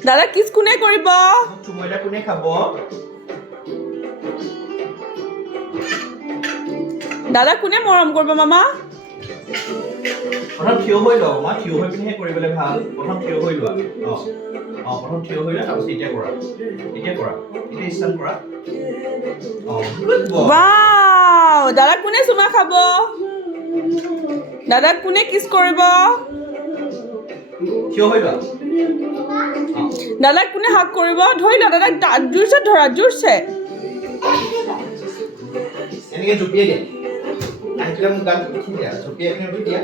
দাদা কিছ কোনে কৰিব চুমুইটা কোনে খাব দাদা কোনে মৰম কৰিব মামা প্ৰথম থিয় হৈ লও মা থিয় হৈ পিনেহে কৰিবলৈ ভাল প্ৰথম থিয় হৈ লোৱা প্ৰথম থিয় হৈ লোৱা তাৰপিছত এতিয়া কৰা এতিয়া ষ্টাৰ্ট কৰা ৱাও দাদা কোনে চুমা খাব দাদা কোনে কিছ কৰিব থিয় হৈ লোৱা দাদা কোনে হাক কৰিব ধৰি লোৱা দাদা জোৰছে ধৰা জোৰছে এনেকৈ জুপিয়াই দিয়া আহিলে মোক গান উঠি দিয়া জুপিয়াই পিনে উঠি দিয়া